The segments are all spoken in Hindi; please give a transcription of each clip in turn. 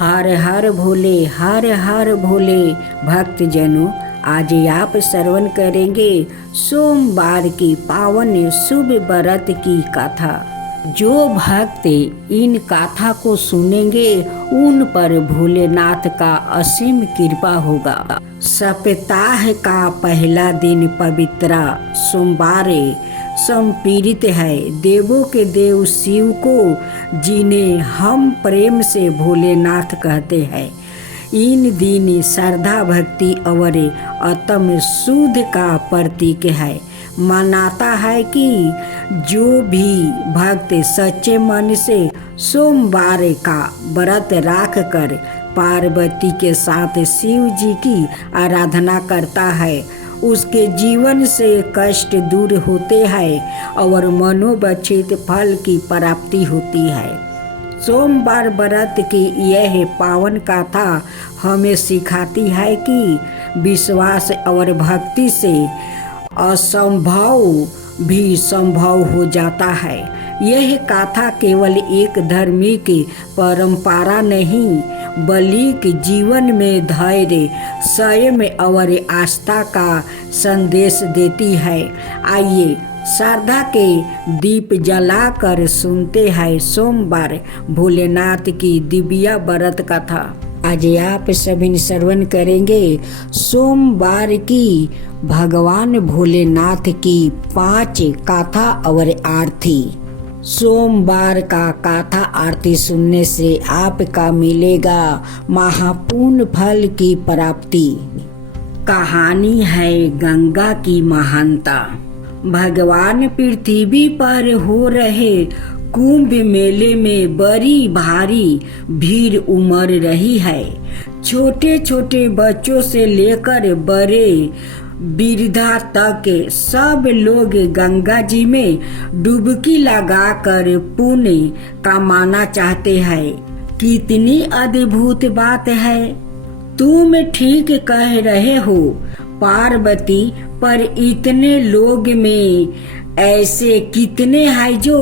हर हर भोले, हर हर भोले। भक्तजनों, आज आप श्रवण करेंगे सोमवार की पावन शुभ व्रत की कथा। जो भक्त इन कथा को सुनेंगे उन पर भोलेनाथ का असीम कृपा होगा। सप्ताह का पहला दिन पवित्र सोमवार समर्पित है देवों के देव शिव को, जिन्हें हम प्रेम से भोलेनाथ कहते हैं। इन दिन श्रद्धा भक्ति और आत्म शुद्ध का प्रतीक है। मानता है कि जो भी भक्त सच्चे मन से सोमवार का व्रत रख कर पार्वती के साथ शिव जी की आराधना करता है, उसके जीवन से कष्ट दूर होते हैं और मनोवांछित फल की प्राप्ति होती है। सोमवार व्रत की यह पावन कथा हमें सिखाती है कि विश्वास और भक्ति से असंभव भी संभव हो जाता है। यह कथा केवल एक धार्मिक परंपरा नहीं, बल्कि जीवन में धैर्य, संयम और आस्था का संदेश देती है। आइए श्रद्धा के दीप जलाकर सुनते हैं सोमवार भोलेनाथ की दिव्य व्रत कथा। आज आप सभी श्रवण करेंगे सोमवार की भगवान भोलेनाथ की 5 कथा और आरती। सोमवार का कथा आरती सुनने से आपका मिलेगा महापुण्य फल की प्राप्ति। कहानी है गंगा की महानता। भगवान पृथ्वी पर हो रहे कुंभ मेले में बड़ी भारी भीड़ उमड़ रही है। छोटे छोटे बच्चों से लेकर बड़े वृद्धा तक सब लोग गंगा जी में डुबकी लगाकर पुण्य कमाना चाहते हैं। कितनी अद्भुत बात है। तुम ठीक कह रहे हो पार्वती, पर इतने लोग में ऐसे कितने हैं जो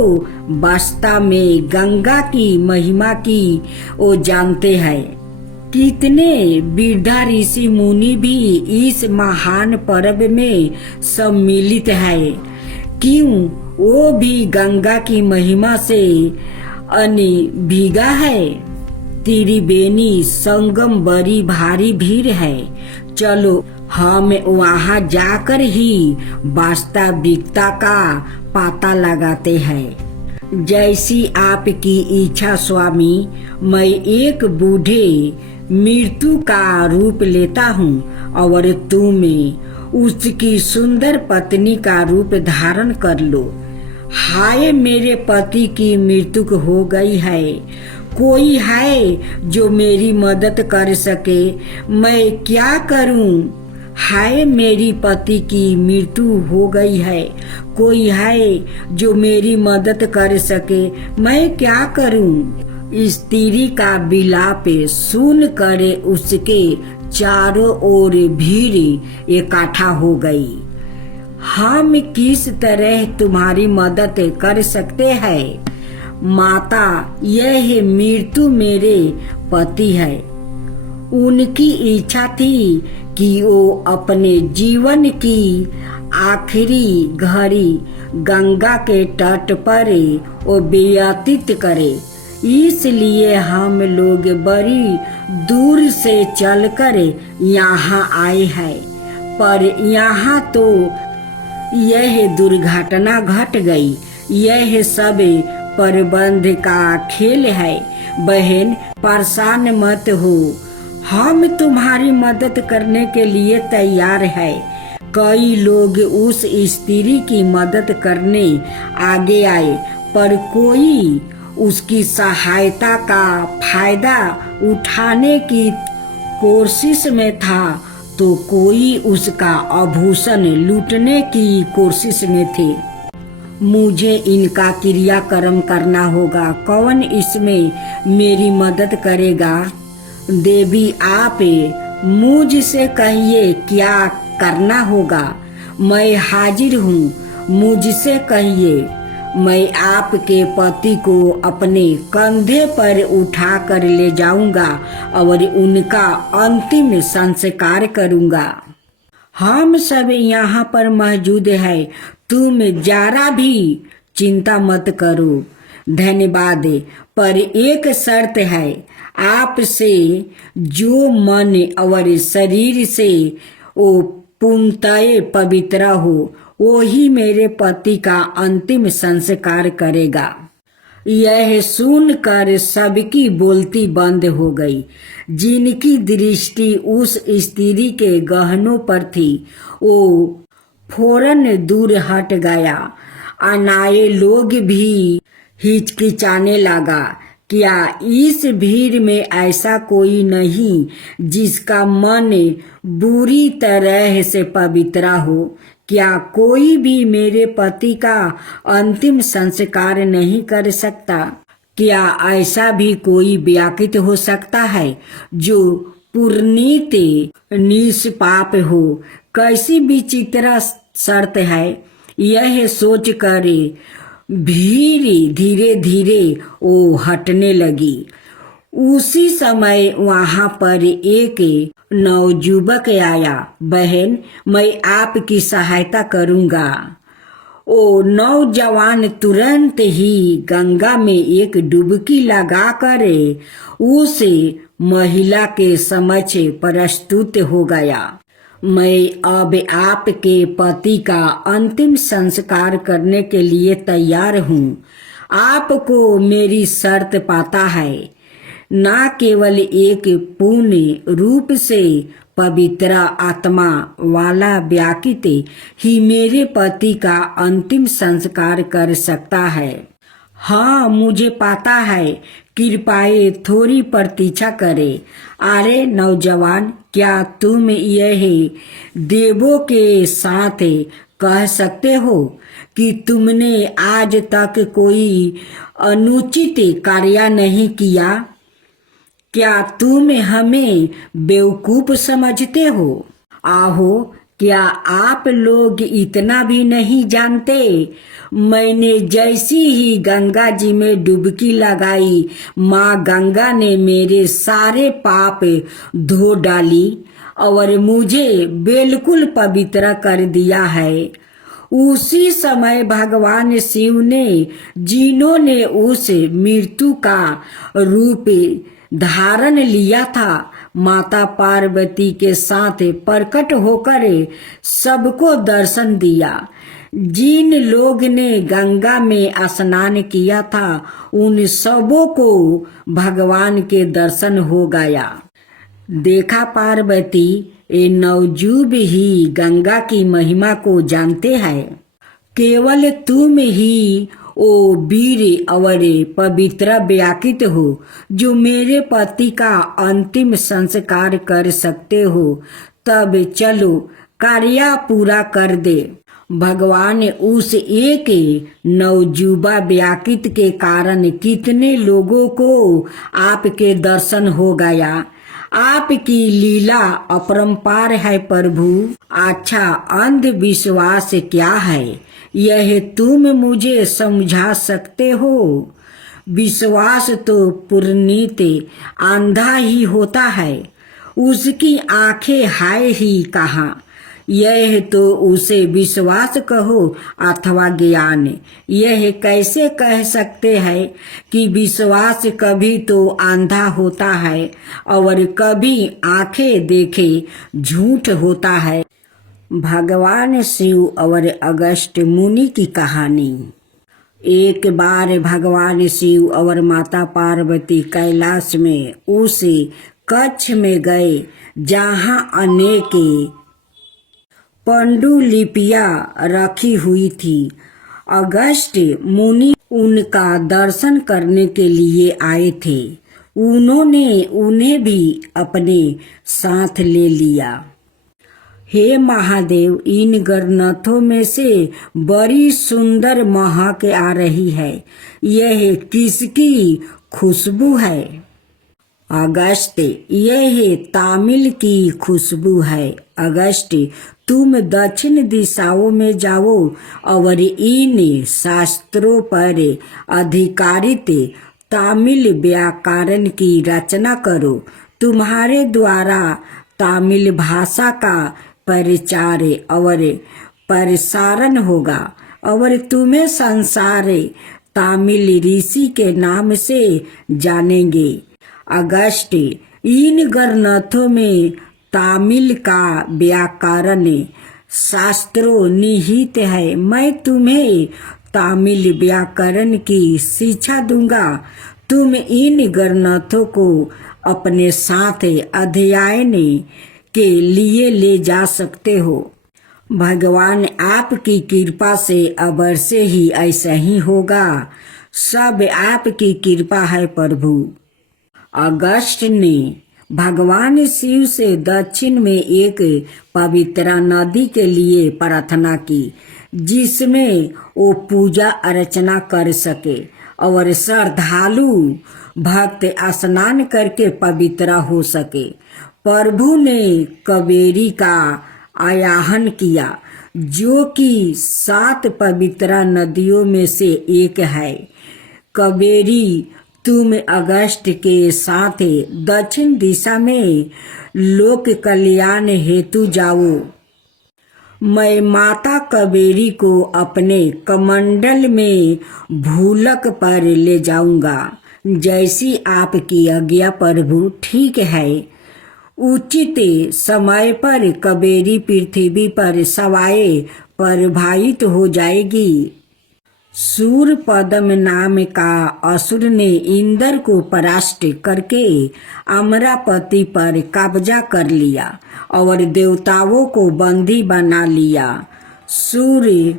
वास्तव में गंगा की महिमा की वो जानते हैं। कितने वृद्धा ऋषि मुनि भी इस महान पर्व में सम्मिलित है। क्यों वो भी गंगा की महिमा से अनभिज्ञ है। त्रिवेणी संगम बड़ी भारी भीड़ है। चलो हम वहां जाकर ही वास्तविकता का पता लगाते हैं। जैसी आपकी इच्छा स्वामी। मैं एक बूढ़े मृत्यु का रूप लेता हूँ और तुम उसकी सुंदर पत्नी का रूप धारण कर लो। हाय, मेरे पति की मृत्यु हो गई है। कोई है जो मेरी मदद कर सके? मैं क्या करूं? हाय, मेरी पति की मृत्यु हो गई है। कोई है जो मेरी मदद कर सके? मैं क्या करूं? स्त्री का विलाप सुन कर उसके चारों ओर भीड़ इकट्ठा हो गई। हम किस तरह तुम्हारी मदद कर सकते हैं? माता, यह मृत्यु मेरे पति है। उनकी इच्छा थी कि वो अपने जीवन की आखिरी घड़ी गंगा के तट पर वो व्यतीत करे। इसलिए हम लोग बड़ी दूर से चलकर यहाँ आए हैं। पर यहाँ तो यह दुर्घटना घट गई। यह सब प्रबंध का खेल है। बहन, परेशान मत हो, हम तुम्हारी मदद करने के लिए तैयार है। कई लोग उस स्त्री की मदद करने आगे आए, पर कोई उसकी सहायता का फायदा उठाने की कोशिश में था, तो कोई उसका आभूषण लूटने की कोशिश में थे। मुझे इनका क्रियाक्रम करना होगा। कौन इसमें मेरी मदद करेगा? देवी, आप मुझसे कहिए क्या करना होगा। मैं हाजिर हूँ, मुझसे कहिए। मैं आपके पति को अपने कंधे पर उठा कर ले जाऊंगा और उनका अंतिम संस्कार करूंगा। हम सब यहाँ पर मौजूद है, तुम जरा भी चिंता मत करो। धन्यवाद, पर एक शर्त है, आपसे जो मन और शरीर से वो पूर्णतः पवित्र हो, वो ही मेरे पति का अंतिम संस्कार करेगा। यह सुनकर सबकी बोलती बंद हो गई। जिनकी दृष्टि उस स्त्री के गहनों पर थी, वो फौरन दूर हट गया। अनाए लोग भी हिचकिचाने लगा। क्या इस भीड़ में ऐसा कोई नहीं जिसका मन बुरी तरह से पवित्र हो? क्या कोई भी मेरे पति का अंतिम संस्कार नहीं कर सकता? क्या ऐसा भी कोई व्याकुत हो सकता है जो पुनीत निष्पाप हो? कैसी विचित्र शर्त है। यह सोच कर भीड़ धीरे धीरे वो हटने लगी। उसी समय वहां पर एक नवयुवक आया। बहन, मैं आपकी सहायता करूंगा। वो नौजवान तुरंत ही गंगा में एक डुबकी लगाकर उस महिला के समक्ष प्रस्तुत हो गया। मैं अब आपके पति का अंतिम संस्कार करने के लिए तैयार हूँ। आपको मेरी शर्त पता है। न केवल एक पूर्ण रूप से पवित्र आत्मा वाला व्याकुत ही मेरे पति का अंतिम संस्कार कर सकता है। हाँ, मुझे पता है। कृपया थोड़ी प्रतीक्षा करें। अरे नौजवान, क्या तुम यह देवों के साथ कह सकते हो कि तुमने आज तक कोई अनुचित कार्य नहीं किया? क्या तुम हमें बेवकूफ समझते हो? आहो, क्या आप लोग इतना भी नहीं जानते? मैंने जैसी ही गंगा जी में डुबकी लगाई, माँ गंगा ने मेरे सारे पाप धो डाली और मुझे बिल्कुल पवित्र कर दिया है। उसी समय भगवान शिव ने, जिन्होंने उस मृत्यु का रूप धारण लिया था, माता पार्वती के साथ प्रकट होकर सबको दर्शन दिया। जिन लोग ने गंगा में स्नान किया था, उन सबों को भगवान के दर्शन हो गया। देखा पार्वती, ये नवयुवक ही गंगा की महिमा को जानते हैं। केवल तुम ही ओ वीर और पवित्र व्याकुत हो जो मेरे पति का अंतिम संस्कार कर सकते हो। तब चलो कार्य पूरा कर दे। भगवान उस एक नवयुवा व्याकुत के कारण कितने लोगों को आपके दर्शन हो गया। आपकी लीला अपरंपार है प्रभु। अच्छा, अंधविश्वास क्या है, यह तुम मुझे समझा सकते हो? विश्वास तो पुनीत अंधा ही होता है, उसकी आंखें है ही कहाँ। यह तो उसे विश्वास कहो अथवा ज्ञान। यह कैसे कह सकते हैं कि विश्वास कभी तो अंधा होता है और कभी आंखें देखे झूठ होता है। भगवान शिव और अगस्त्य मुनि की कहानी। एक बार भगवान शिव और माता पार्वती कैलाश में उस कक्ष में गए जहाँ अनेक पांडुलिपियां रखी हुई थी। अगस्त्य मुनि उनका दर्शन करने के लिए आए थे। उन्होंने उन्हें भी अपने साथ ले लिया। हे महादेव, इन ग्रंथों में से बड़ी सुंदर महक आ रही है। यह किसकी खुशबू है? अगस्त्य, यह तामिल की खुशबू है। अगस्त्य, तुम दक्षिण दिशाओं में जाओ और इन शास्त्रों पर आधारित तमिल व्याकरण की रचना करो। तुम्हारे द्वारा तमिल भाषा का प्रचार और प्रसारण होगा और तुम्हें संसार तमिल ऋषि के नाम से जानेंगे। अगस्त, इन ग्रंथों में तमिल का व्याकरण शास्त्रों निहित है। मैं तुम्हें तमिल व्याकरण की शिक्षा दूंगा। तुम इन ग्रंथों को अपने साथ अध्ययन के लिए ले जा सकते हो। भगवान आपकी कृपा से अवश्य ही ऐसा ही होगा। सब आपकी कृपा है प्रभु। अगस्त ने भगवान शिव से दक्षिण में एक पवित्र नदी के लिए प्रार्थना की जिसमें वो पूजा अर्चना कर सके और श्रद्धालु भक्त स्नान करके पवित्र हो सके। प्रभु ने कावेरी का आह्वान किया जो कि 7 पवित्र नदियों में से एक है। कावेरी, तुम अगस्त के साथ दक्षिण दिशा में लोक कल्याण हेतु जाओ। मैं माता कावेरी को अपने कमंडल में भूलक पर ले जाऊंगा। जैसी आपकी आज्ञा प्रभु। ठीक है। उचित समय पर कावेरी पृथ्वी पर सवाए प्रवाहित हो जाएगी। सूर पद्म नाम का असुर ने इंद्र को परास्त करके अमरावती पर कब्जा कर लिया और देवताओं को बंदी बना लिया। सूर्य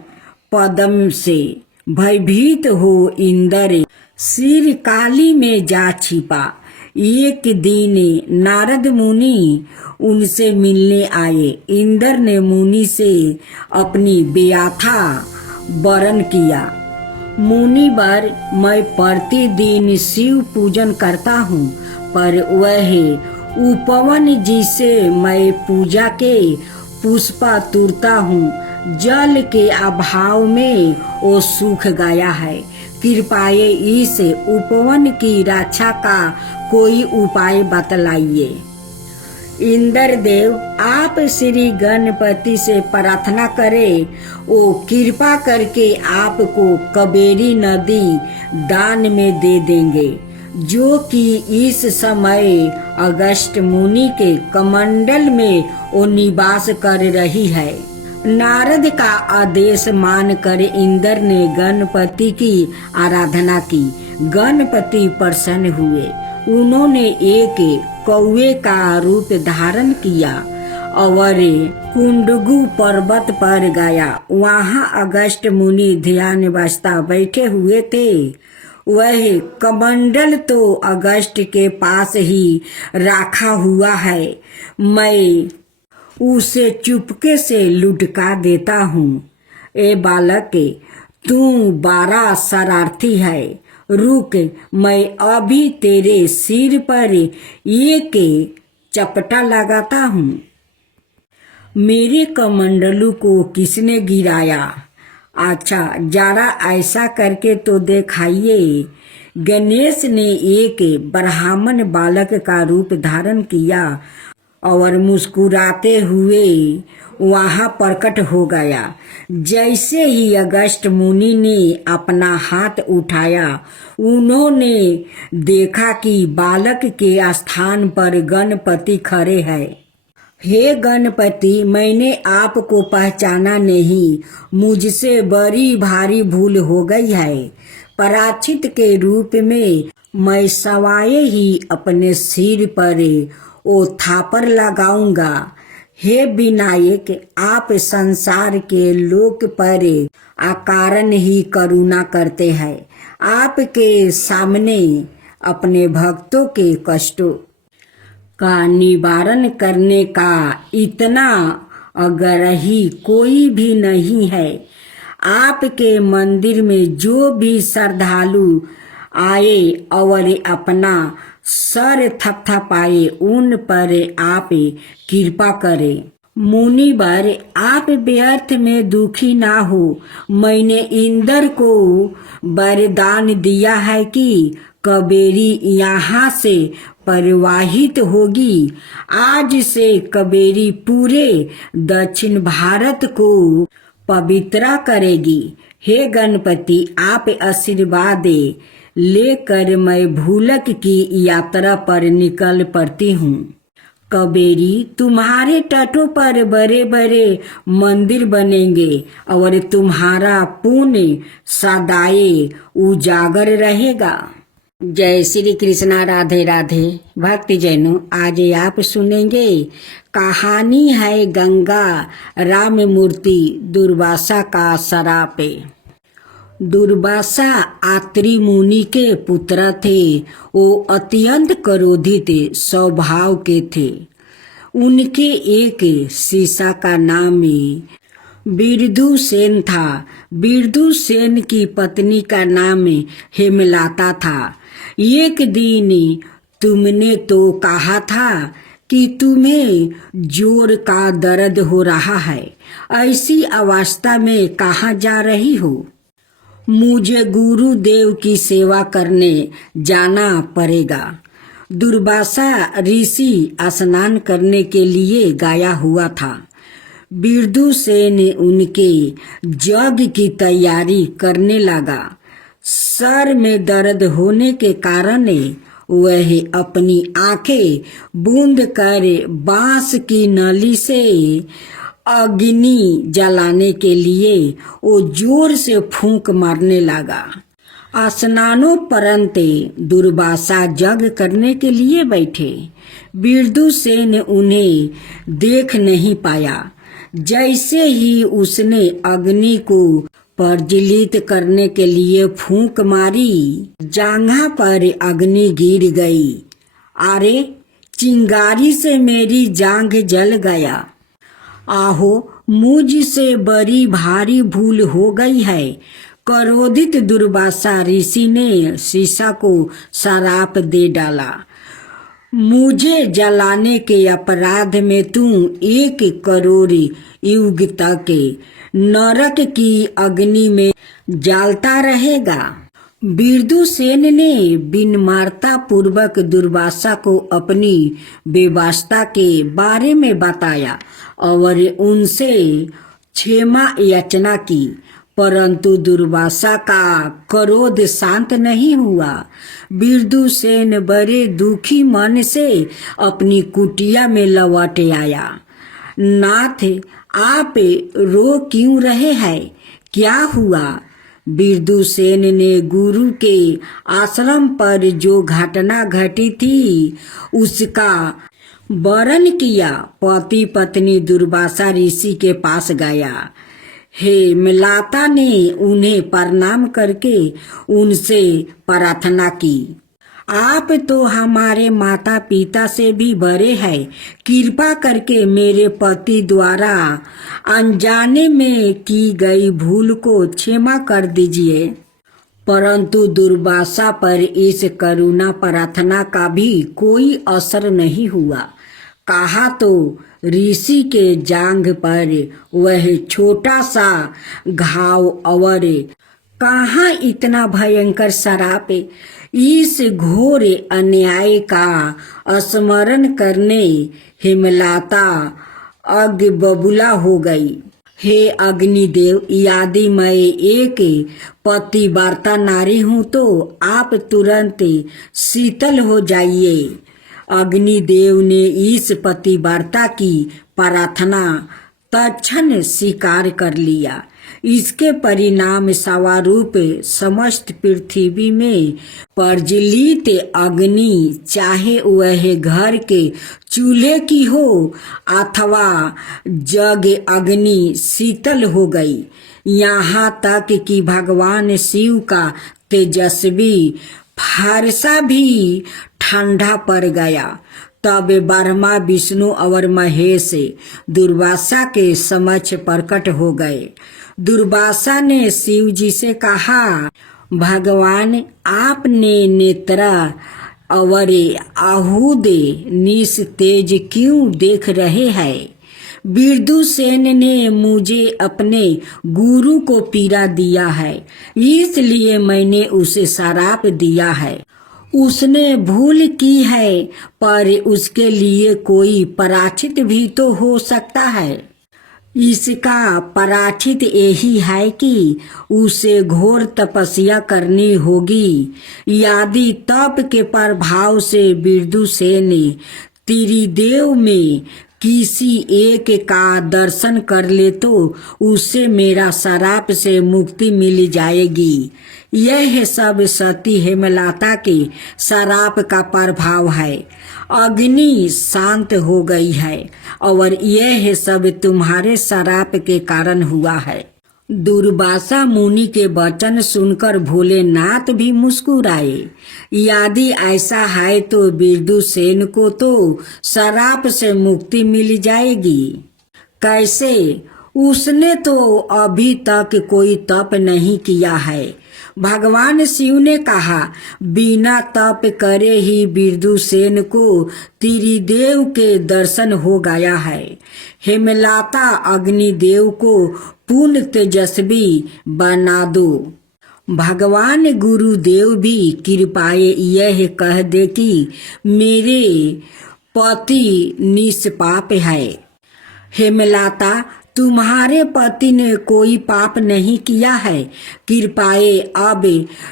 पद्म से भयभीत हो इंद्र श्रीकाली में जा छिपा। एक दिन नारद मुनि उनसे मिलने आए। इंद्र ने मुनि से अपनी व्यथा वर्णन किया। मुनिवर, मैं प्रतिदिन शिव पूजन करता हूँ, पर वह उपवन जिसे मैं पूजा के पुष्पा तुरता हूँ, जल के अभाव में वो सूख गया है। कृपया इस उपवन की रक्षा का कोई उपाय बतलाइए। इंद्रदेव, आप श्री गणपति से प्रार्थना करें, वो कृपा करके आपको कावेरी नदी दान में दे देंगे जो कि इस समय अगस्त मुनि के कमंडल में वो निवास कर रही है। नारद का आदेश मानकर इंद्र ने गणपति की आराधना की। गणपति प्रसन्न हुए। उन्होंने एक कौवे का रूप धारण किया और कुंडगु पर्वत पर गया। वहाँ अगस्त मुनि ध्यानवस्था बैठे हुए थे। वह कमंडल तो अगस्त के पास ही रखा हुआ है। मैं उसे चुपके से लुढ़का देता हूँ। ए बालक, तू बड़ा शरारती है। रुक, मैं अभी तेरे सिर पर एक चपटा लगाता हूँ। मेरे कमंडलू को किसने गिराया? अच्छा, जरा ऐसा करके तो दिखाइए। गणेश ने एक ब्राह्मण बालक का रूप धारण किया और मुस्कुराते हुए वहाँ प्रकट हो गया। जैसे ही अगस्त मुनि ने अपना हाथ उठाया, उन्होंने देखा कि बालक के स्थान पर गणपति खड़े हैं। हे गणपति, मैंने आपको पहचाना नहीं। मुझसे बड़ी भारी भूल हो गई है। प्रायश्चित के रूप में मैं सवाए ही अपने सिर पर वो थापर लगाऊंगा। हे विनायक, आप संसार के लोक पर अकारण ही करुणा करते हैं। आपके सामने अपने भक्तों के कष्टों का निवारण करने का इतना आग्रही कोई भी नहीं है। आपके मंदिर में जो भी श्रद्धालु आए और अपना सर थपथपाए, उन पर आप कृपा करें। मुनिवर, आप व्यर्थ में दुखी ना हो। मैंने इंद्र को वरदान दिया है कि कावेरी यहाँ से प्रवाहित होगी। आज से कावेरी पूरे दक्षिण भारत को पवित्र करेगी। हे गणपति, आप आशीर्वाद दे, लेकर मैं भूलक की यात्रा पर निकल पड़ती हूँ। कावेरी, तुम्हारे तटों पर बड़े बड़े मंदिर बनेंगे और तुम्हारा पुण्य सदाए उजागर रहेगा। जय श्री कृष्णा। राधे राधे। भक्तजनों, आज आप सुनेंगे कहानी है गंगा राम मूर्ति दुर्वासा का श्राप। दुर्वासा आत्रि मुनि के पुत्र थे। वो अत्यंत क्रोधित स्वभाव के थे। उनके एक शिष्य का नाम बिरदुसेन था। बिरदुसेन की पत्नी का नाम हेमलता था। एक दिन तुमने तो कहा था कि तुम्हें जोर का दर्द हो रहा है। ऐसी अवस्था में कहाँ जा रही हो? मुझे गुरुदेव की सेवा करने जाना पड़ेगा। दुर्वासा ऋषि स्नान करने के लिए गया हुआ था। बिरदुसेन उनके यज्ञ की तैयारी करने लगा। सर में दर्द होने के कारण वह अपनी आंखें बूंद कर बांस की नली से अग्नि जलाने के लिए वो जोर से फूंक मारने लगा। स्नानोपरंत दुर्वासा यज्ञ करने के लिए बैठे। बिरदुसेन उन्हें देख नहीं पाया। जैसे ही उसने अग्नि को प्रज्वलित करने के लिए फूंक मारी, जांघा पर अग्नि गिर गई। अरे, चिंगारी से मेरी जांघ जल गया। आहो, मुझसे बड़ी भारी भूल हो गई है। क्रोधित दुर्वासा ऋषि ने शिष्य को श्राप दे डाला। मुझे जलाने के अपराध में तू 1 करोड़ युग तक नरक की अग्नि में जलता रहेगा। बिरदुसेन ने विनम्रता पूर्वक दुर्वासा को अपनी व्यवस्था के बारे में बताया और उनसे क्षमा याचना की, परंतु दुर्वासा का क्रोध शांत नहीं हुआ। बिरदुसेन बड़े दुखी मन से अपनी कुटिया में लौट आया। नाथ, आप रो क्यों रहे हैं? क्या हुआ? बिरदुसेन ने गुरु के आश्रम पर जो घटना घटी थी उसका वर्णन किया। पति पत्नी दुर्वासा ऋषि के पास गया। हेमलता ने उन्हें प्रणाम करके उनसे प्रार्थना की, आप तो हमारे माता पिता से भी बड़े हैं। कृपा करके मेरे पति द्वारा अनजाने में की गई भूल को क्षमा कर दीजिए। परंतु दुर्वासा पर इस करुणा प्रार्थना का भी कोई असर नहीं हुआ। कहा तो ऋषि के जांघ पर वह छोटा सा घाव और कहाँ इतना भयंकर श्राप। इस घोर अन्याय का स्मरण करने हेमलता अग बबूला हो गई। हे अग्निदेव, यदि मैं एक पतिव्रता नारी हूँ तो आप तुरंत शीतल हो जाइए। अग्निदेव ने इस पतिव्रता की प्रार्थना तत्क्षण स्वीकार कर लिया। इसके परिणाम स्वरूप समस्त पृथ्वी में प्रज्वलित अग्नि, चाहे वह घर के चूल्हे की हो अथवा जग अग्नि, शीतल हो गई। यहाँ तक कि भगवान शिव का तेजस्वी फरसा भी ठंडा पड़ गया। तब ब्रह्मा, विष्णु और महेश दुर्वासा के समक्ष प्रकट हो गए। दुर्वासा ने शिव जी से कहा, भगवान, आपने नेत्रा और आहूद निस्तेज क्यों देख रहे हैं? विदुसेन ने मुझे अपने गुरु को पीड़ा दिया है, इसलिए मैंने उसे श्राप दिया है। उसने भूल की है, पर उसके लिए कोई प्रायश्चित भी तो हो सकता है। इसका प्रायश्चित यही है कि उसे घोर तपस्या करनी होगी। यदि तप के प्रभाव से विदुसेन त्रिदेव में किसी एक का दर्शन कर ले तो उसे मेरा श्राप से मुक्ति मिल जाएगी। यह सब सती हेमलता के श्राप का प्रभाव है। अग्नि शांत हो गई है और यह सब तुम्हारे श्राप के कारण हुआ है। दुर्वासा मुनि के वचन सुनकर भोलेनाथ भी मुस्कुराए। यदि ऐसा है तो विदुसेन को तो श्राप से मुक्ति मिल जाएगी। कैसे? उसने तो अभी तक कोई तप नहीं किया है। भगवान शिव ने कहा, बिना तप करे ही विदुसेन को त्रिदेव के दर्शन हो गया है। हेमलता अग्निदेव को पूर्ण तेजस्वी बना दो। भगवान गुरुदेव भी कृपाए यह कह दे कि मेरे पति निष्पाप है। हेमलता, तुम्हारे पति ने कोई पाप नहीं किया है। कृपाए अब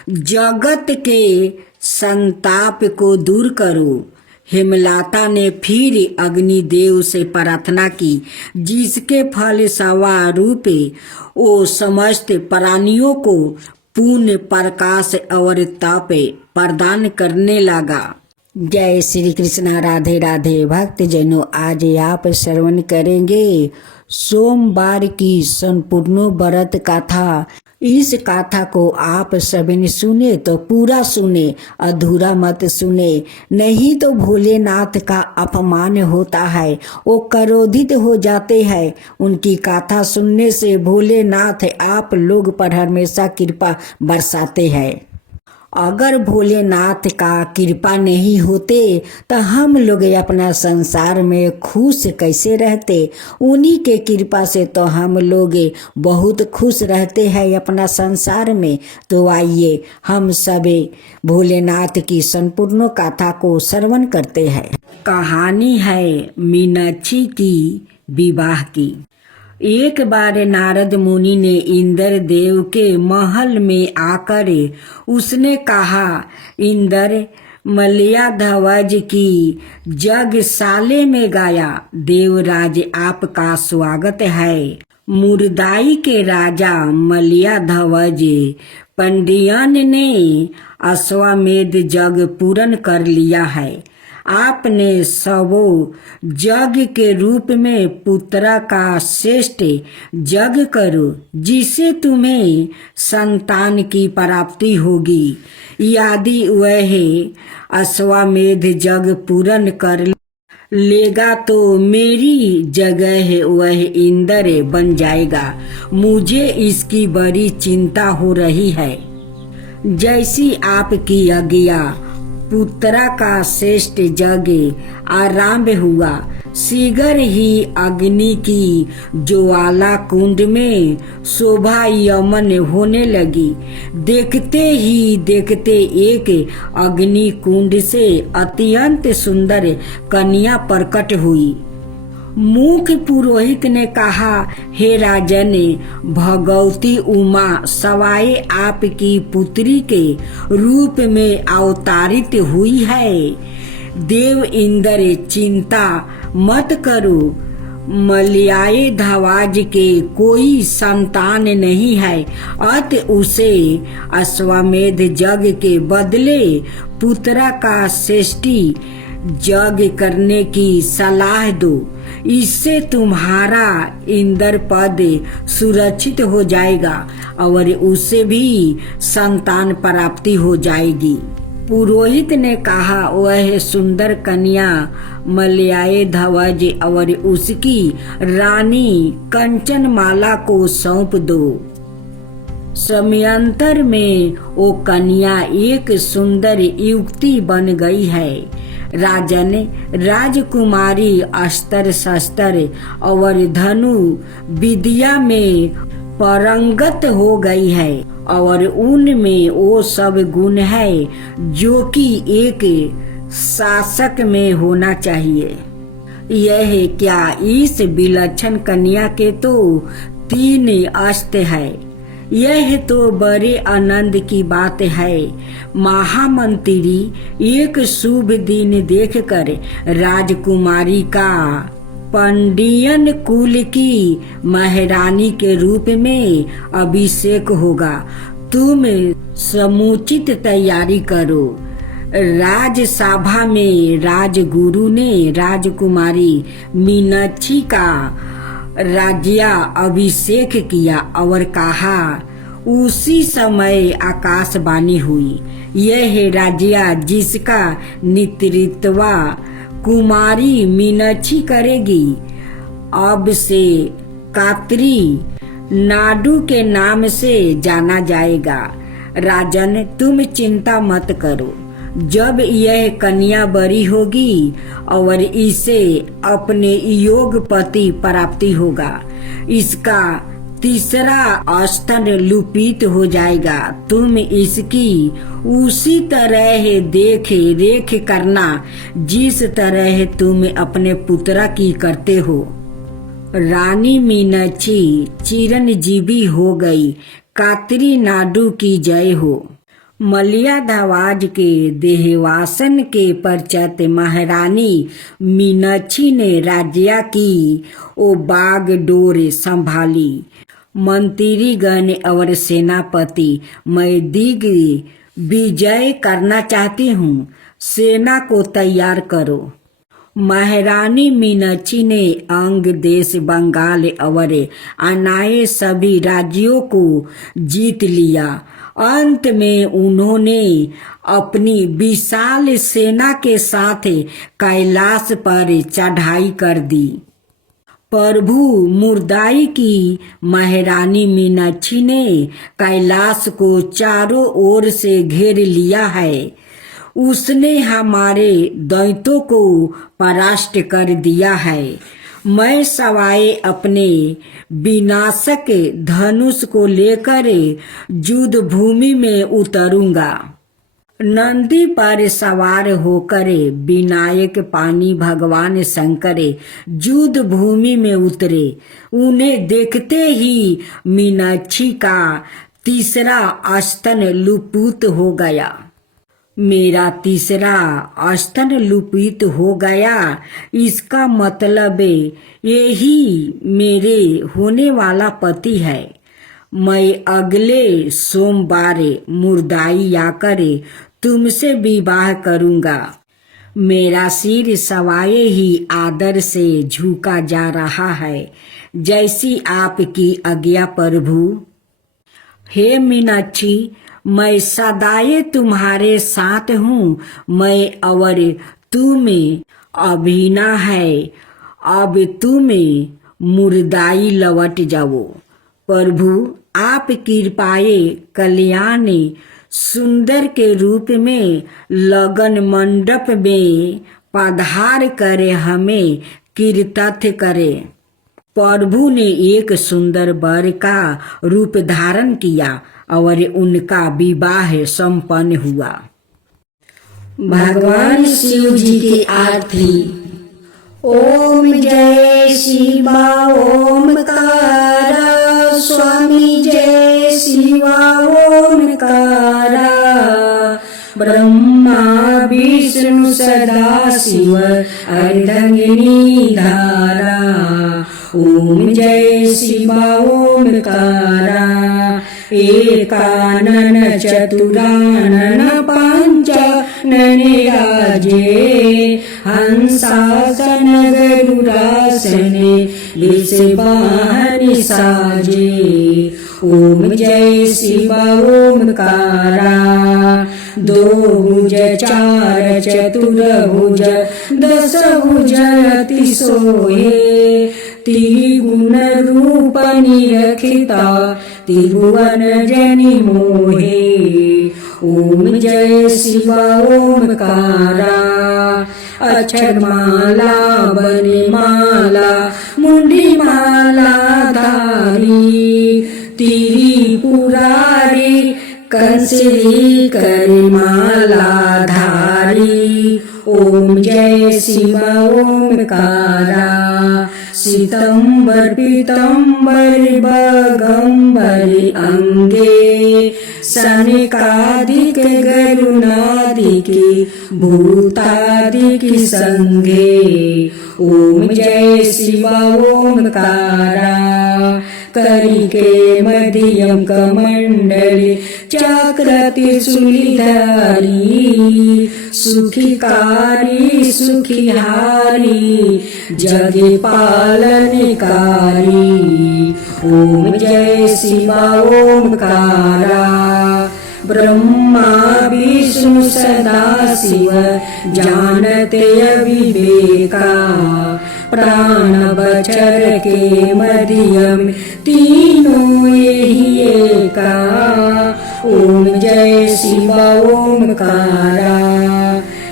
जगत के संताप को दूर करो। हेमलता ने फिर अग्निदेव से प्रार्थना की, जिसके फल स्वरूप वो समस्त प्राणियों को पूर्ण प्रकाश और तप प्रदान करने लगा। जय श्री कृष्ण। राधे राधे। भक्तजनों, आज आप श्रवण करेंगे सोमवार की संपूर्ण व्रत कथा। इस कथा को आप सभी ने सुने तो पूरा सुने, अधूरा मत सुने, नहीं तो भोलेनाथ का अपमान होता है। वो क्रोधित हो जाते हैं। उनकी कथा सुनने से भोलेनाथ आप लोग पर हमेशा कृपा बरसाते हैं। अगर भोलेनाथ का कृपा नहीं होते तो हम लोग अपना संसार में खुश कैसे रहते। उन्हीं के कृपा से तो हम लोग बहुत खुश रहते हैं अपना संसार में। तो आइए हम सभी भोलेनाथ की संपूर्ण कथा को श्रवण करते हैं। कहानी है मीनाक्षी की विवाह की। एक बार नारद मुनि ने इंद्र देव के महल में आकर उसने कहा, इंद्र, मलयाध्वज की यज्ञशाला में गया देवराज आपका स्वागत है। मुरदाई के राजा मलयाध्वज पंडियन ने अश्वमेध यज्ञ पूर्ण कर लिया है। आपने सबो यज्ञ के रूप में पुत्र का श्रेष्ठ यज्ञ करो, जिससे तुम्हें संतान की प्राप्ति होगी। यदि वह अश्वमेध यज्ञ पूर्ण कर लेगा तो मेरी जगह वह इंद्र बन जाएगा। मुझे इसकी बड़ी चिंता हो रही है। जैसी आपकी आज्ञा, पुत्रा का श्रेष्ठ यज्ञ आरंभ हुआ। शीघ्र ही अग्नि की ज्वाला कुंड में शोभा यमन होने लगी। देखते ही देखते एक अग्नि कुंड से अत्यंत सुंदर कन्या प्रकट हुई। मुख्य पुरोहित ने कहा, हे राजन, भगवती उमा सवाई आपकी पुत्री के रूप में अवतारित हुई है। देव इंद्र, चिंता मत करो। मलयाध्वज के कोई संतान नहीं है, अतः उसे अश्वमेध यज्ञ के बदले पुत्र का श्रेष्ठ यज्ञ करने की सलाह दो। इससे तुम्हारा इंद्र पद सुरक्षित हो जाएगा और उससे भी संतान प्राप्ति हो जाएगी। पुरोहित ने कहा, वह सुंदर कन्या मलयाध्वज और उसकी रानी कंचनमाला को सौंप दो। समयांतर में वो कन्या एक सुंदर युवती बन गई है। राजन, राजकुमारी अस्त्र शस्त्र और धनु विद्या में पारंगत हो गई है और उनमें वो सब गुण है जो कि एक शासक में होना चाहिए। यह क्या, इस विलक्षण कन्या के तो 3 अस्त्र है। यह तो बड़े आनंद की बात है। महामंत्री एक शुभ दिन देखकर राजकुमारी का पंडियन कुल की महारानी के रूप में अभिषेक होगा। तुम समुचित तैयारी करो। राजसभा में राजगुरु ने राजकुमारी मीनाक्षी का राज्या अभिषेक किया और कहा। उसी समय आकाशवाणी हुई, यह राज्या जिसका नेतृत्व कुमारी मीनाक्षी करेगी अब से कात्री नाडु के नाम से जाना जाएगा। राजन, तुम चिंता मत करो। जब यह कन्या बड़ी होगी और इसे अपने योग पति प्राप्ति होगा, इसका 3 स्तन लुपित हो जाएगा। तुम इसकी उसी तरह देख रेख करना जिस तरह तुम अपने पुत्रा की करते हो। रानी मीनाक्षी चिरंजीवी हो गई। कात्री नाडु की जय हो। मल्याधावाज के देहवासन के पश्चात महारानी मीनाक्षी ने राज्य की ओ बागडोर संभाली। मंत्रीगण और सेनापति, मैं दिग्विजय करना चाहती हूँ, सेना को तैयार करो। महारानी मीनाक्षी ने अंग देश, बंगाल और अन्य सभी राज्यों को जीत लिया। अंत में उन्होंने अपनी विशाल सेना के साथ कैलाश पर चढ़ाई कर दी। प्रभु मुरादाई की महारानी मीनाक्षी ने कैलाश को चारों ओर से घेर लिया है। उसने हमारे दैत्यों को परास्त कर दिया है। मैं सवाए अपने विनाशक धनुष को लेकर युद्ध भूमि में उतरूंगा। नंदी पर सवार होकर विनायक पानी भगवान शंकर युद्ध भूमि में उतरे। उन्हें देखते ही मीनाक्षी का 3 स्तन लुप्त हो गया। मेरा 3 स्तन लुप्त हो गया, इसका मतलब यही मेरे होने वाला पति है। मैं अगले सोमवार मुरादाई आकर तुमसे विवाह करूंगा। मेरा सिर सवाए ही आदर से झुका जा रहा है, जैसी आपकी आज्ञा प्रभु। हे मीनाक्षी, मैं सदाए तुम्हारे साथ हूँ। मैं और तुम अभिना है। अब तुम मुरादाई लौट जाओ। प्रभु, आप कृपाए कल्याण सुंदर के रूप में लगन मंडप में पधार कर हमें कृतार्थ करे। प्रभु ने एक सुंदर वर का रूप धारण किया और उनका विवाह संपन्न हुआ। भगवान शिव जी की आरती। ओम जय शिवा ओमकारा, स्वामी जय शिवा ओमकारा। ब्रह्मा विष्णु सदा शिव अर्धंगिनी धारा। ओम जय शिवा ओमकारा। एकानन चतुरानन पंचानन राजे। हंसासन गरुडासने वृषभान साजे। ओम जय शिवा ओमकारा। 2 भुज 4 चतुर्भुज 10 भुज अति सोहे। त्रिगुण रूप निरखिता त्रिभुवन जनि मोहे। ओम जय शिव ओमकारा। अक्षरमाला वनमाला मुंडी माला धारी, त्रिपुरारी कंसरी करमाला धारी। ओम जय शिव ओमकारा। सितंबर पीतंबर बगंबर अंगे, सनकादिक गरुणादिक भूतादिक संगे। ओम जय शिव ओमकारा। करिके मध्यम कमंडले चक्र त्रिशूलधारी, सुखिकारी सुखिहारी जगे पालनकारी। ओम जय शिव ओमकारा। ब्रह्मा विष्णु सदा शिव जानते अविवेका, प्राण बचर के मध्यम तीनों यही एका। ओम जय शिव ओमकारा।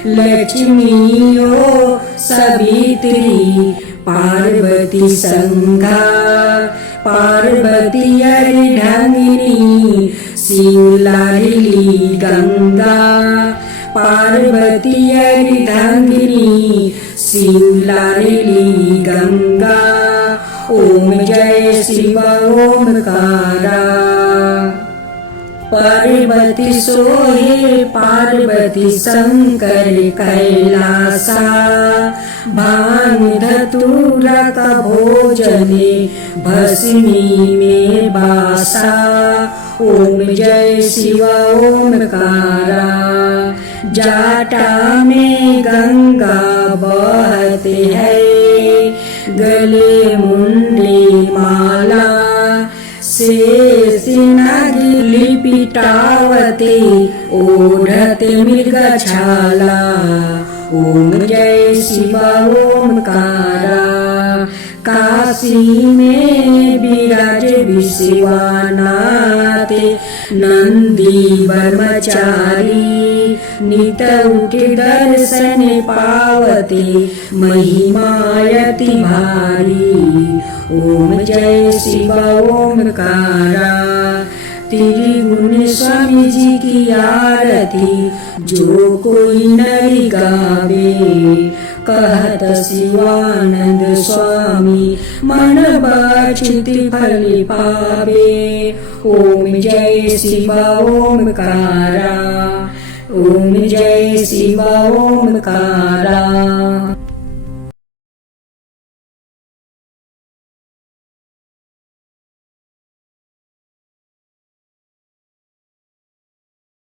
लक्ष्मीओ सवित्री पार्वती संघा, पार्वती अर्धांगिनी शिव लाडली गंगा। पार्वती अर्धांगिनी शिव लाडली गंगा। ओम जय शिव ओमकारा। पार्वती सोहे पार्वती शंकर कैलासा, भानु धतूरा का भोजने भस्मी में बासा। ओम जय शिव ओमकारा। जाटा में गंगा बहते है, गले मुंडी माला शेष नागी लिपिटावते ओढ़ते मृगछाला। ओम जय शिव ओमकारा। काशी में विराज विश्वनाथ, नंदी ब्रह्मचारी नित उठे दर्शन पावते महिमायति भारी। ओम जय शिव ओमकारा। त्रिगुण स्वामी जी की आरती जो कोई नर गावे, कहत शिवानंद स्वामी मन वांछित फल पावे। ओम जय शिव ओमकारा। ओम जय शिव ओमकारा।